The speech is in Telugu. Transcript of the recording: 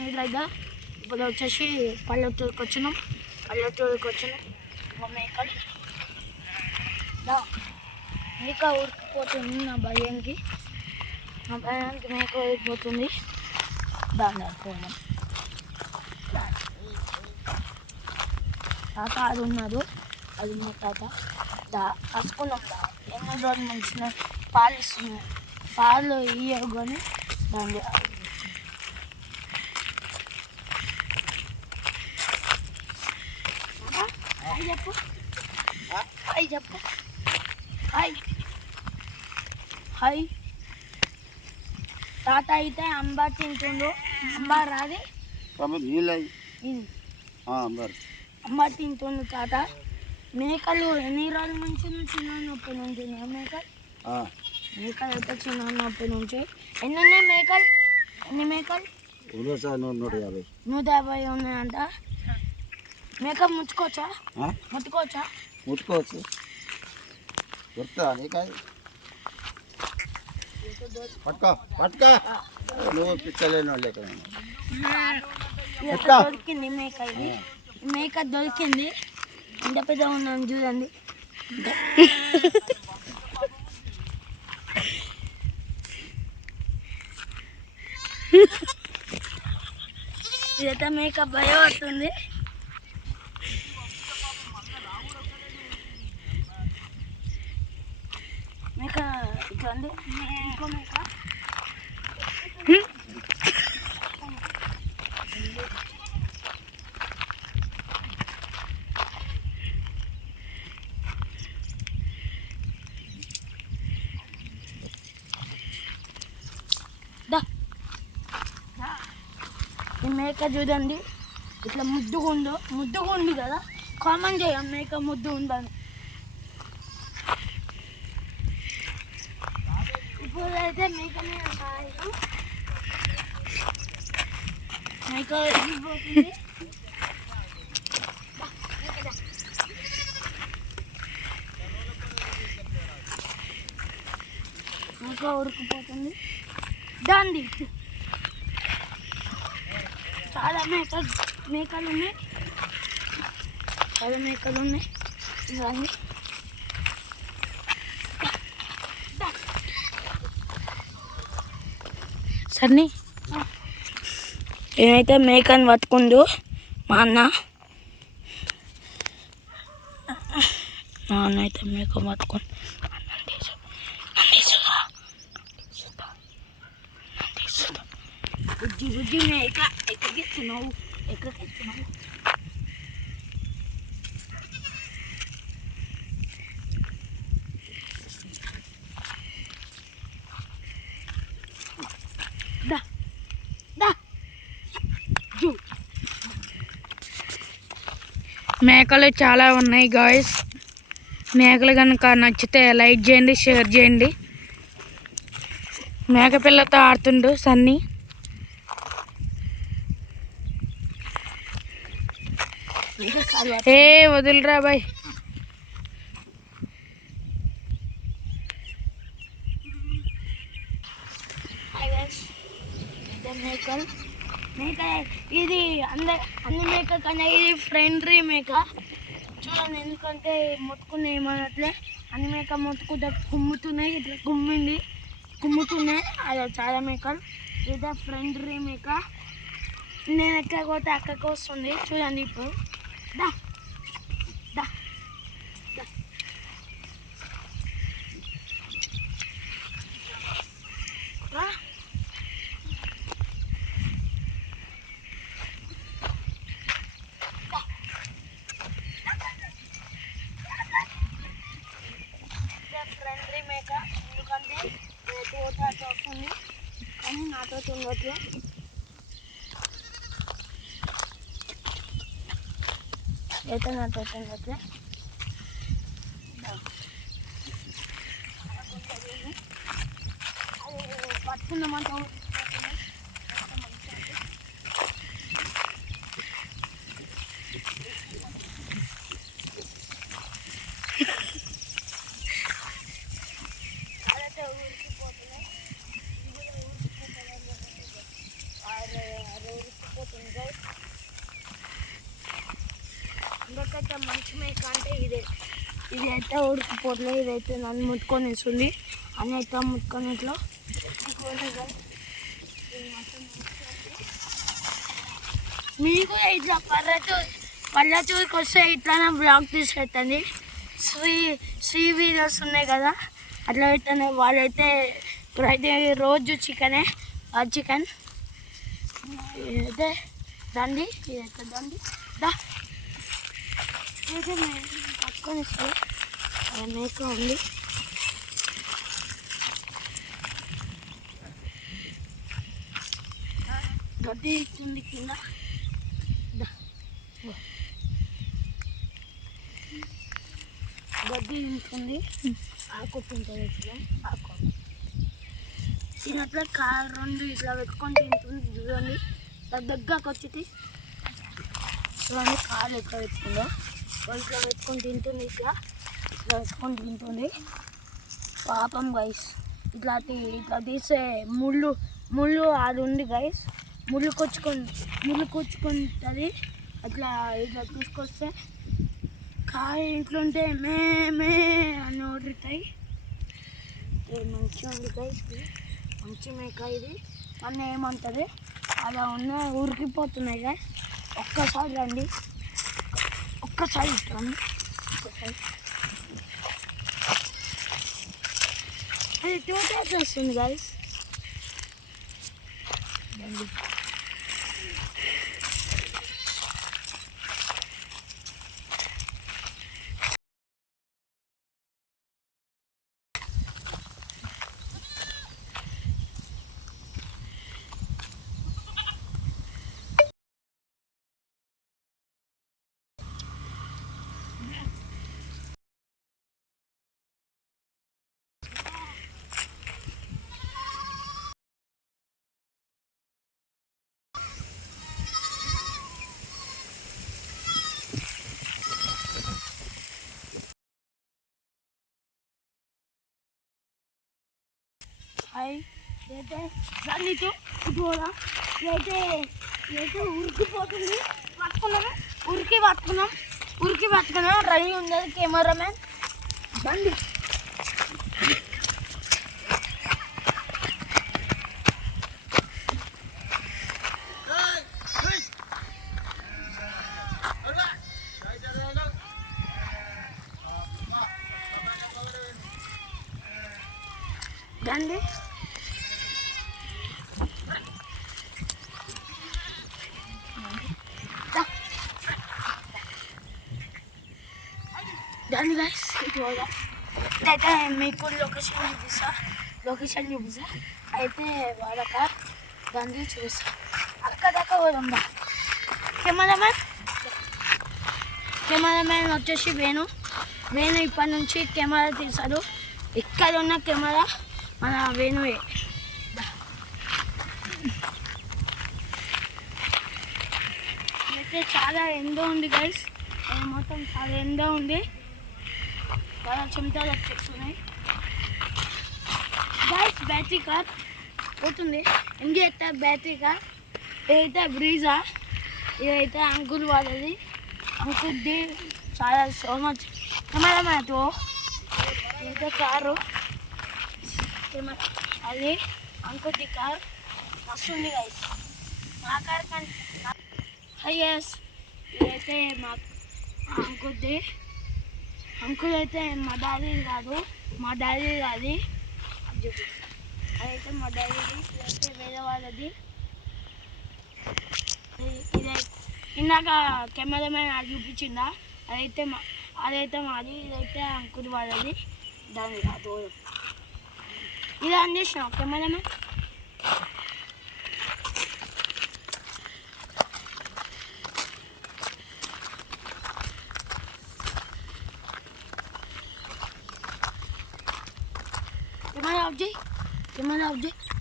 ఇట్లా ఇప్పుడు వచ్చేసి పల్లెటూరుకి వచ్చినాం మా మేకలు మేక ఉరికిపోతుంది నా భయానికి మేక ఉరికిపోతుంది దాన్ని పోదాం తాత అది ఉన్నది అది మా తాత కాసుకున్నాం ఎన్ని రోజులు మంచిగా పాలు ఇస్తున్నాయి పాలు ఇయ్యవు కానీ దాన్ని చెప్పు హాయ్ తాత అయితే అంబర్ తింటుండు అంబర్ రాది అంబర్ తింటుండు తాత మేకలు ఎన్ని రోజుల నుంచి చిన్నప్పటి నుంచి మేకలు అయితే చిన్నప్పటి నుంచి ఎన్ని ఉన్నాయి మేకలు 150 ఉన్నాయంట మేక ముట్టుకోవచ్చా ముట్టుకోవచ్చు దొరుకుతా నీకాయ పట్టుకో నువ్వు పిచ్చలేని వాళ్ళు దొరికింది మేక దొరికింది ఎంత పెద్ద ఉన్నాను చూడండి ఇదైతే మేక భయం వస్తుంది మేక ఇట్లండి ఇంకో మేక ఈ మేక చూడండి ఇట్లా ముద్దుగా ఉంది కదా కామన్ చేయం మేక ముద్దు ఉందని ఇప్పుడు అయితే మేక వెళ్ళిపోతుంది మేక ఉరికిపోతుంది దాంది చాలా మేకలు ఉన్నాయి ఇవన్నీ సన్నీ ఏమైతే మేకని పట్టుకుండు మా అన్న అయితే మేక పట్టుకుండు బుజ్జి మేక ఎక్కడిస్తున్నావు మేకలు చాలా ఉన్నాయి గాయ్స్ మేకలు కనుక నచ్చితే లైక్ చేయండి షేర్ చేయండి మేక పిల్లతో ఆడుతుండు సన్నీ ఏ వదిలిరా బాయ్ మేక ఇది అన్ని మేక కన్నా ఇది ఫ్రెండ్లీ మేక చూడండి ఎందుకంటే మొత్తుకునే ఏమన్నట్లే అన్ని మేక మొత్తుకుంటే కుమ్ముతున్నాయి ఇట్లా కుమ్ముతున్నాయి అలా చాలా మేకలు ఇది ఫ్రెండ్లీ మేక నేను ఎక్కకపోతే అక్కడికి వస్తుంది చూడండి ఇప్పుడు దా దా ఫ్రెండ్లీ మేక ఎందుకంటే తోట వస్తుంది కానీ నాతో ఉండట్లే అయితే నాతో ఉండట్లే అది పట్టుకుందామంటే ఊరికిపోతున్నాయి మంచి మేక అంటే ఇదైతే ఉడికిపోట్లే, ఇదైతే నన్ను ముట్టుకొని వేస్తుంది అని అయితే ముట్టుకొని ఇట్లా మీకు ఇట్లా పల్లెటూరికి వస్తే ఇట్లానే బ్లాగ్ తీసుకెట్టండి. శ్రీ వీడియోస్ ఉన్నాయి కదా, అట్లా పెట్టండి. వాళ్ళైతే ఇప్పుడైతే రోజు చికెన్ ఇదైతే దండి, ఇదైతే దండి ఇదైతే పట్టుకొని ఇస్తారు. మేక ఉంది, గడ్డి ఇస్తుంది కింద. గడ్డి తింటుంది, ఆకు తింటుంది. ఇట్లా ఆకు తినట్లే కాలు రెండు ఇట్లా పెట్టుకొని తింటుంది. చూడండి దగ్గరకు వచ్చి చూడండి కాలు ఎట్లా పెట్టుకుందో, ఇట్లా పెట్టుకొని తింటుంది. ఇట్లా పెట్టుకొని తింటుంది. పాపం గైస్, ఇట్లా తీసే ముళ్ళు అది ఉంది గైస్, ముళ్ళు కూర్చుకుంటుంది. అట్లా ఇట్లా తీసుకొస్తే కాయ ఇంట్లో ఉంటే మే అని ఓడుతాయి. మంచిగా ఉంది గైస్, మంచి మేక ఇది. నన్ను ఏమంటుంది అలా ఉన్న ఉరికిపోతున్నాయి గైస్. ఒక్కసారి రండి, ఒక్కసారి రండి, ఒక్కసారి. అది టూటేస్ వస్తుంది గైస్. హాయ్, ఇదైతే దాన్ని ఇటువరా, ఇదైతే ఉరికిపోతుంది. ఉరికి పట్టుకున్నాం. రెడీ ఉన్నది కెమెరామెన్ బండి. రండి, రండి గైస్. అయితే మీకు లొకేషన్ చూపిస్తా. అయితే వాడక దాన్ని చూపిస్తా. అక్కదాకా పోదా కెమెరామెన్ వచ్చేసి వేణు ఇప్పటి నుంచి కెమెరా తీశాడు. ఇక్కడ ఉన్న కెమెరా మన వేణువే. అయితే చాలా ఎండ ఉంది గైస్, మొత్తం చాలా ఎండ ఉంది. చాలా చెమటలు వచ్చేస్తున్నాయి గైస్. బ్యాటరీ కార్ పోతుంది. ఇంకైతే బ్యాటరీ కార్, ఇదైతే బ్రీజా, ఇదైతే అంకుల్ వాళ్ళది. అంకుల్ది చాలా సో మచ్ కెమెరామెన్తో. ఇదైతే కారు, అది అంకుల్ది కార్ వస్తుంది గైస్. మా కార్ కంటే హైయస్. ఇదైతే మా అంకుల్ది. అంకుల్ అయితే మా డాడీ కాదు, అదైతే మా డాడీది. ఇదైతే వేరే వాళ్ళది. ఇదైతే ఇందాక కెమెరామెన్ అది చూపించిందా, అదైతే మాది. ఇదైతే అంకుల్ వాళ్ళది. దాని కాదు ఇది ఆన్ చేసినావు కెమెరామెన్. కెమెరా ఆఫ్ చేయి.